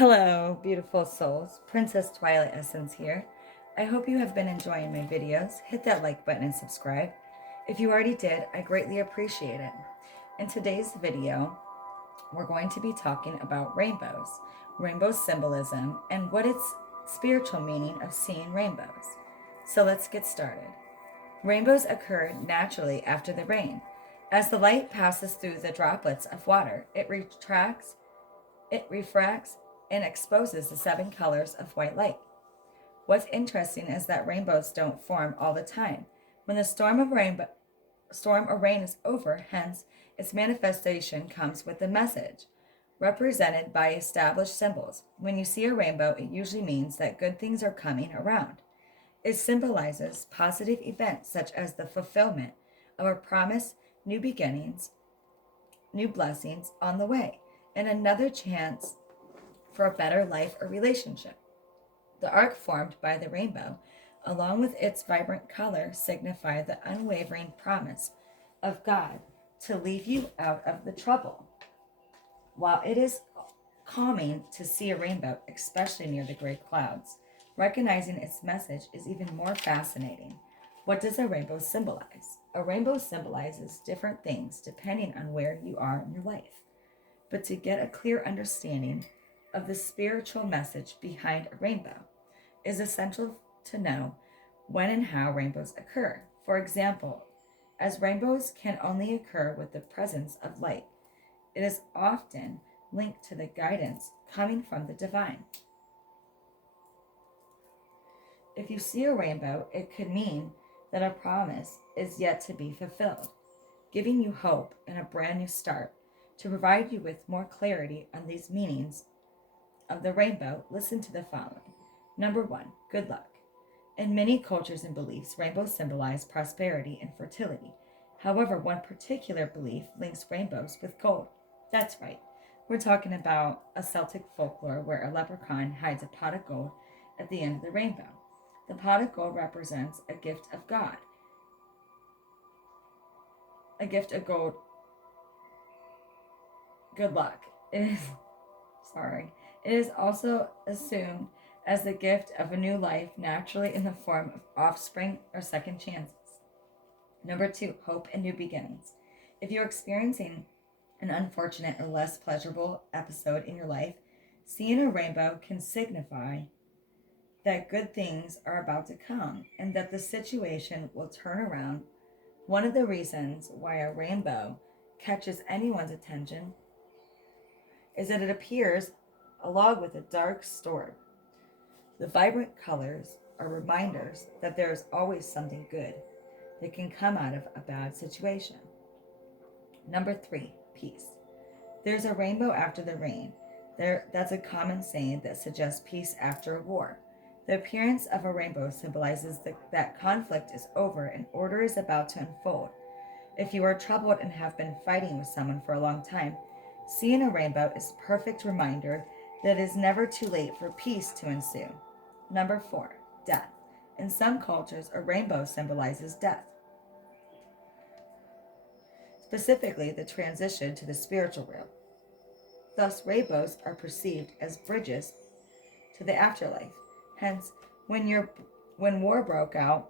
Hello, beautiful souls. Princess Twilight Essence here. I hope you have been enjoying my videos. Hit that like button and subscribe. If you already did, I greatly appreciate it. In today's video, we're going to be talking about rainbows, rainbow symbolism, and what its spiritual meaning of seeing rainbows. So let's get started. Rainbows occur naturally after the rain. As the light passes through the droplets of water, it refracts and exposes the 7 colors of white light. What's interesting is that rainbows don't form all the time. When the storm or rain is over, hence its manifestation comes with a message, represented by established symbols. When you see a rainbow, it usually means that good things are coming around. It symbolizes positive events such as the fulfillment of a promise, new beginnings, new blessings on the way, and another chance for a better life or relationship. The arc formed by the rainbow, along with its vibrant color, signify the unwavering promise of God to leave you out of the trouble. While it is calming to see a rainbow, especially near the gray clouds, recognizing its message is even more fascinating. What does a rainbow symbolize? A rainbow symbolizes different things depending on where you are in your life. But to get a clear understanding of the spiritual message behind a rainbow, is essential to know when and how rainbows occur. For example, as rainbows can only occur with the presence of light, it is often linked to the guidance coming from the divine. If you see a rainbow, it could mean that a promise is yet to be fulfilled, giving you hope and a brand new start. To provide you with more clarity on these meanings of the rainbow, listen to the following. Number 1, good luck. In many cultures and beliefs, rainbows symbolize prosperity and fertility. However, one particular belief links rainbows with gold. That's right. We're talking about a Celtic folklore where a leprechaun hides a pot of gold at the end of the rainbow. The pot of gold represents a gift of God. A gift of gold. Good luck. It is also assumed as the gift of a new life, naturally in the form of offspring or second chances. Number 2, hope and new beginnings. If you're experiencing an unfortunate or less pleasurable episode in your life, seeing a rainbow can signify that good things are about to come and that the situation will turn around. One of the reasons why a rainbow catches anyone's attention is that it appears along with a dark storm. The vibrant colors are reminders that there is always something good that can come out of a bad situation. Number 3, peace. There's a rainbow after the rain. That's a common saying that suggests peace after a war. The appearance of a rainbow symbolizes that conflict is over and order is about to unfold. If you are troubled and have been fighting with someone for a long time, seeing a rainbow is a perfect reminder that it is never too late for peace to ensue. Number 4, death. In some cultures, a rainbow symbolizes death, specifically the transition to the spiritual realm. Thus, rainbows are perceived as bridges to the afterlife. Hence, when war broke out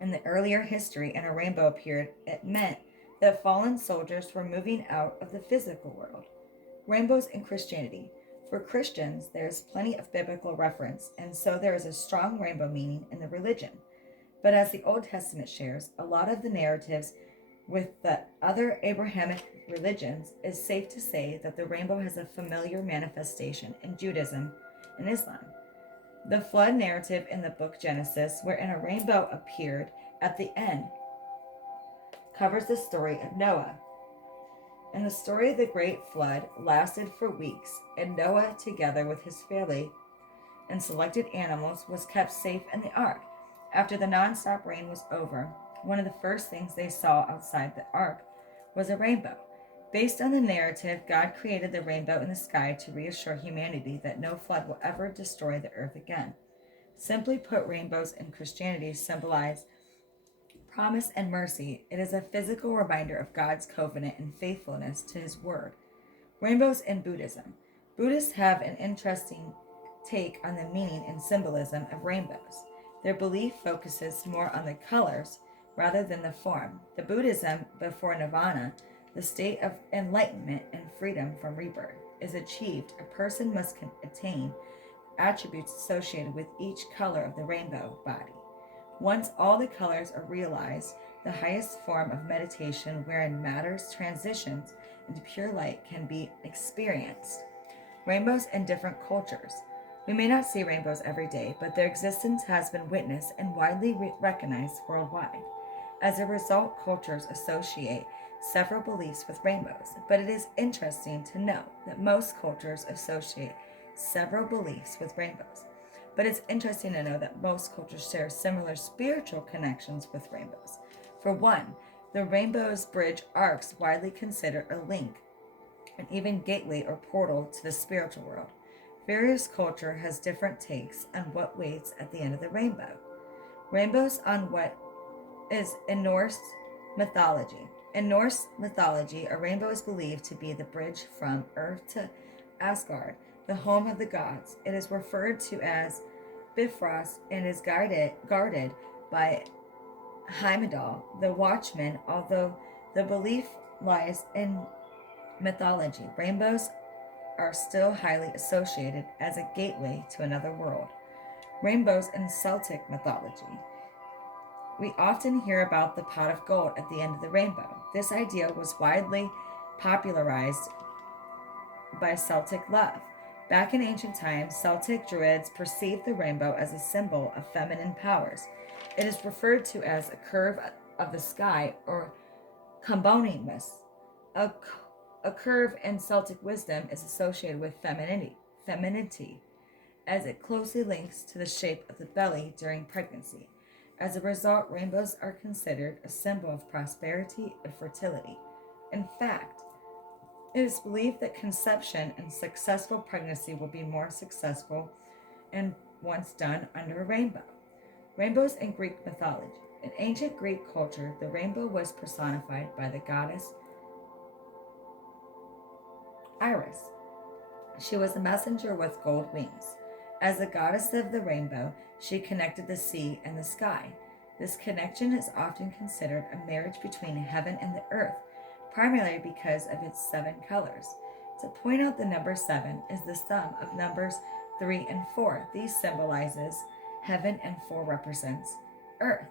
in the earlier history and a rainbow appeared, it meant that fallen soldiers were moving out of the physical world. Rainbows in Christianity. For Christians, there is plenty of biblical reference, and so there is a strong rainbow meaning in the religion. But as the Old Testament shares, a lot of the narratives with the other Abrahamic religions, it's safe to say that the rainbow has a familiar manifestation in Judaism and Islam. The flood narrative in the book Genesis, wherein a rainbow appeared at the end, covers the story of Noah. And the story of the great flood lasted for weeks, and Noah, together with his family and selected animals, was kept safe in the ark. After the non-stop rain was over, one of the first things they saw outside the ark was a rainbow. Based on the narrative, God created the rainbow in the sky to reassure humanity that no flood will ever destroy the earth again. Simply put, rainbows in Christianity symbolize promise and mercy. It is a physical reminder of God's covenant and faithfulness to his word. Rainbows in Buddhism. Buddhists have an interesting take on the meaning and symbolism of rainbows. Their belief focuses more on the colors rather than the form. The Buddhism before nirvana, the state of enlightenment and freedom from rebirth, is achieved, a person must attain attributes associated with each color of the rainbow body. Once all the colors are realized, the highest form of meditation wherein matter's transitions into pure light can be experienced. Rainbows in different cultures. We may not see rainbows every day, but their existence has been witnessed and widely recognized worldwide. As a result, cultures associate several beliefs with rainbows, but it is interesting to note that most cultures associate several beliefs with rainbows. But it's interesting to know that most cultures share similar spiritual connections with rainbows. For one, the rainbow's bridge arcs widely considered a link, and even gateway or portal to the spiritual world. Various culture has different takes on what waits at the end of the rainbow. Rainbows on what is in Norse mythology. In Norse mythology, a rainbow is believed to be the bridge from Earth to Asgard, the home of the gods. It is referred to as Bifrost and is guarded by Heimdall, the watchman, although the belief lies in mythology. Rainbows are still highly associated as a gateway to another world. Rainbows in Celtic mythology. We often hear about the pot of gold at the end of the rainbow. This idea was widely popularized by Celtic love. Back in ancient times, Celtic Druids perceived the rainbow as a symbol of feminine powers. It is referred to as a curve of the sky or combonimus. A curve in Celtic wisdom is associated with femininity, as it closely links to the shape of the belly during pregnancy. As a result, rainbows are considered a symbol of prosperity and fertility. In fact, it is believed that conception and successful pregnancy will be more successful and once done under a rainbow. Rainbows in Greek mythology. In ancient Greek culture, the rainbow was personified by the goddess Iris. She was a messenger with gold wings. As the goddess of the rainbow, she connected the sea and the sky. This connection is often considered a marriage between heaven and the earth, primarily because of its 7 colors. To point out the number 7 is the sum of numbers 3 and 4. These symbolizes heaven and 4 represents earth.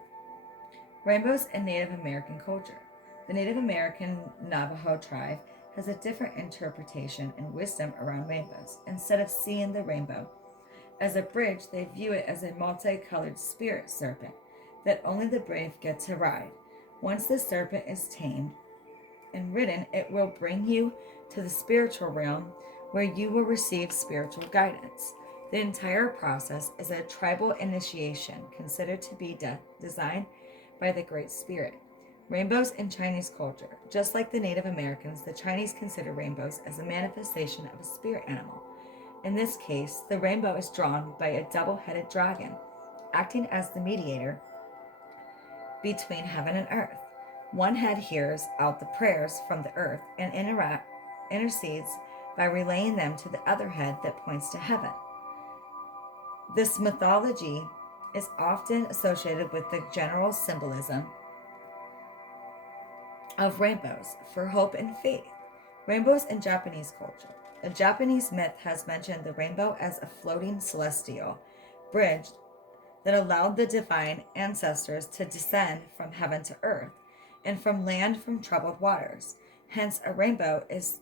Rainbows in Native American culture. The Native American Navajo tribe has a different interpretation and wisdom around rainbows. Instead of seeing the rainbow as a bridge, they view it as a multicolored spirit serpent that only the brave get to ride. Once the serpent is tamed and ridden, it will bring you to the spiritual realm where you will receive spiritual guidance. The entire process is a tribal initiation considered to be designed by the Great Spirit. Rainbows in Chinese culture. Just like the Native Americans, the Chinese consider rainbows as a manifestation of a spirit animal. In this case, the rainbow is drawn by a double-headed dragon, acting as the mediator between heaven and earth. One head hears out the prayers from the earth and intercedes by relaying them to the other head that points to heaven. This mythology is often associated with the general symbolism of rainbows for hope and faith. Rainbows in Japanese culture. A Japanese myth has mentioned the rainbow as a floating celestial bridge that allowed the divine ancestors to descend from heaven to earth and from land from troubled waters. Hence, a rainbow is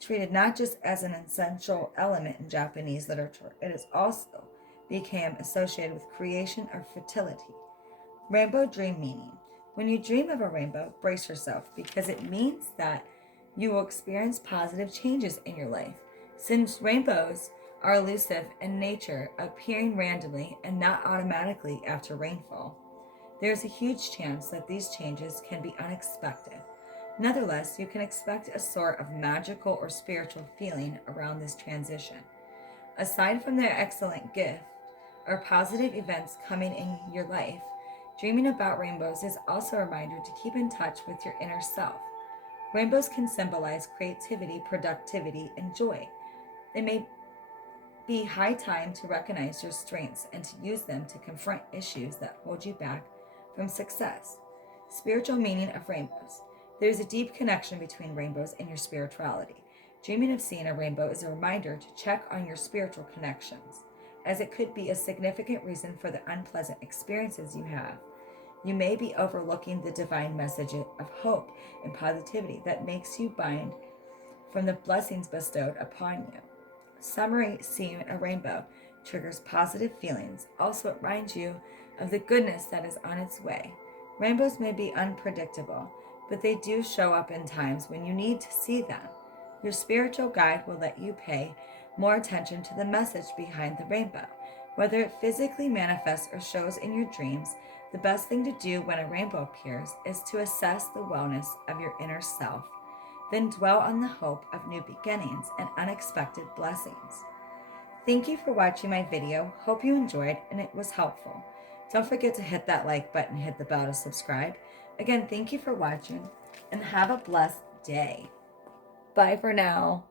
treated not just as an essential element in Japanese literature, it is also became associated with creation or fertility. Rainbow dream meaning. When you dream of a rainbow, brace yourself because it means that you will experience positive changes in your life. Since rainbows are elusive in nature, appearing randomly and not automatically after rainfall, there is a huge chance that these changes can be unexpected. Nevertheless, you can expect a sort of magical or spiritual feeling around this transition. Aside from their excellent gift or positive events coming in your life, dreaming about rainbows is also a reminder to keep in touch with your inner self. Rainbows can symbolize creativity, productivity, and joy. It may be high time to recognize your strengths and to use them to confront issues that hold you back from success. Spiritual meaning of rainbows. There is a deep connection between rainbows and your spirituality. Dreaming of seeing a rainbow is a reminder to check on your spiritual connections, as it could be a significant reason for the unpleasant experiences you have. You may be overlooking the divine message of hope and positivity that makes you bind from the blessings bestowed upon you. Summary: seeing a rainbow triggers positive feelings. Also, it reminds you of the goodness that is on its way. Rainbows may be unpredictable, but they do show up in times when you need to see them. Your spiritual guide will let you pay more attention to the message behind the rainbow. Whether it physically manifests or shows in your dreams, the best thing to do when a rainbow appears is to assess the wellness of your inner self. Then dwell on the hope of new beginnings and unexpected blessings. Thank you for watching my video. Hope you enjoyed and it was helpful. Don't forget to hit that like button, hit the bell to subscribe. Again, thank you for watching and have a blessed day. Bye for now.